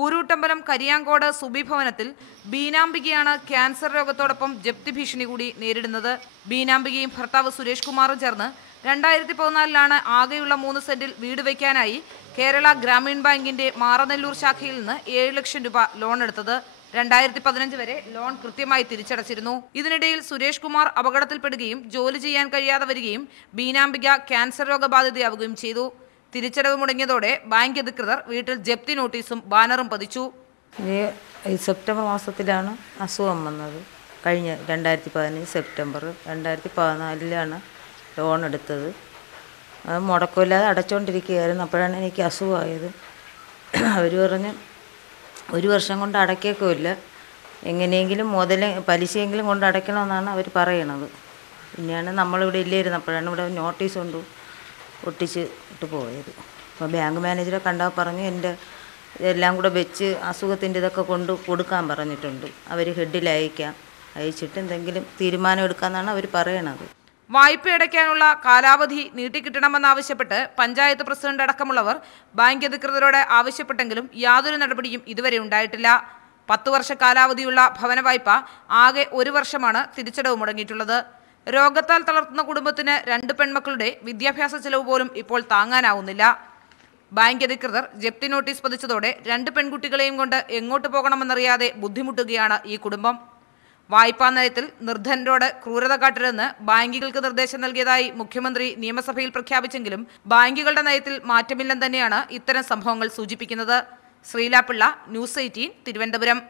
ഊരൂട്ടമ്പലം കരിയാങ്കോട് സുബി ഭവനത്തിൽ ബീനാംബികയാണ് ക്യാൻസർ രോഗത്തോടൊപ്പം ജപ്തി ഭീഷണി കൂടി നേരിടുന്നത്. ബീനാംബികയും ഭർത്താവ് സുരേഷ് കുമാറും ചേർന്ന് 2014 ആകെയുള്ള 3 സെന്റിൽ വീട് വയ്ക്കാനായി കേരള ഗ്രാമീൺ ബാങ്കിന്റെ മാറനെല്ലൂർ ശാഖയിൽ നിന്ന് 7 ലക്ഷം രൂപ ലോൺ എടുത്തത്. 2015 വരെ ലോൺ കൃത്യമായി തിരിച്ചടച്ചിരുന്നു. ഇതിനിടയിൽ സുരേഷ് കുമാർ അപകടത്തിൽപ്പെടുകയും ജോലി ചെയ്യാൻ കഴിയാതെ വരികയും ബീനാംബിക ക്യാൻസർ രോഗബാധിതയാവുകയും ചെയ്തു. തിരിച്ചടവ് മുടങ്ങിയതോടെ ബാങ്ക് അധികൃതർ വീട്ടിൽ ജപ്തി നോട്ടീസും ബാനറും പതിച്ചു. സെപ്റ്റംബർ മാസത്തിലാണ് അസുഖം വന്നത്. കഴിഞ്ഞ 2015 സെപ്റ്റംബർ 2014 ലോൺ എടുത്തത്. അത് മുടക്കമില്ലാതെ അടച്ചുകൊണ്ടിരിക്കുകയായിരുന്നു. അപ്പോഴാണ് എനിക്ക് അസുഖമായത്. അവർ പറഞ്ഞ് 1 വർഷം കൊണ്ട് അടയ്ക്കേക്കില്ല, എങ്ങനെയെങ്കിലും പലിശയെങ്കിലും കൊണ്ട് അടയ്ക്കണമെന്നാണ് അവർ പറയണത്. പിന്നെയാണ് നമ്മളിവിടെ ഇല്ലായിരുന്നു, അപ്പോഴാണ് ഇവിടെ നോട്ടീസ് കൊണ്ട് ഒട്ടിച്ച് ഇട്ട് പോയത്. അപ്പോൾ ബാങ്ക് മാനേജറെ കണ്ടാൽ പറഞ്ഞു എൻ്റെ ഇതെല്ലാം കൂടെ വെച്ച് അസുഖത്തിൻ്റെ ഇതൊക്കെ കൊണ്ട് കൊടുക്കാൻ പറഞ്ഞിട്ടുണ്ട്. അവർ ഹെഡിൽ അയച്ചിട്ട് എന്തെങ്കിലും തീരുമാനം എടുക്കാമെന്നാണ് അവർ പറയണത്. വായ്പ അടയ്ക്കാനുള്ള കാലാവധി നീട്ടിക്കിട്ടണമെന്നാവശ്യപ്പെട്ട് പഞ്ചായത്ത് പ്രസിഡന്റ് അടക്കമുള്ളവർ ബാങ്ക് അധികൃതരോട് ആവശ്യപ്പെട്ടെങ്കിലും യാതൊരു നടപടിയും ഇതുവരെ ഉണ്ടായിട്ടില്ല. 10 വർഷ കാലാവധിയുള്ള ഭവന വായ്പ ആകെ 1 വർഷമാണ് തിരിച്ചടവ് മുടങ്ങിയിട്ടുള്ളത്. രോഗത്താൽ തളർത്തുന്ന കുടുംബത്തിന് 2 പെൺമക്കളുടെ വിദ്യാഭ്യാസ ചെലവ് പോലും ഇപ്പോൾ താങ്ങാനാവുന്നില്ല. ബാങ്ക് അധികൃതർ ജപ്തി നോട്ടീസ് പതിച്ചതോടെ 2 പെൺകുട്ടികളെയും കൊണ്ട് എങ്ങോട്ട് പോകണമെന്നറിയാതെ ബുദ്ധിമുട്ടുകയാണ് ഈ കുടുംബം. വായ്പാ നയത്തിൽ നിർധനരോട് ക്രൂരത കാട്ടരുതെന്ന് ബാങ്കുകൾക്ക് നിർദ്ദേശം നൽകിയതായി മുഖ്യമന്ത്രി നിയമസഭയിൽ പ്രഖ്യാപിച്ചെങ്കിലും ബാങ്കുകളുടെ നയത്തിൽ മാറ്റമില്ലെന്ന് തന്നെയാണ് ഇത്തരം സംഭവങ്ങൾ സൂചിപ്പിക്കുന്നത്. ശ്രീലാപിള്ള, ന്യൂസ് 18, തിരുവനന്തപുരം.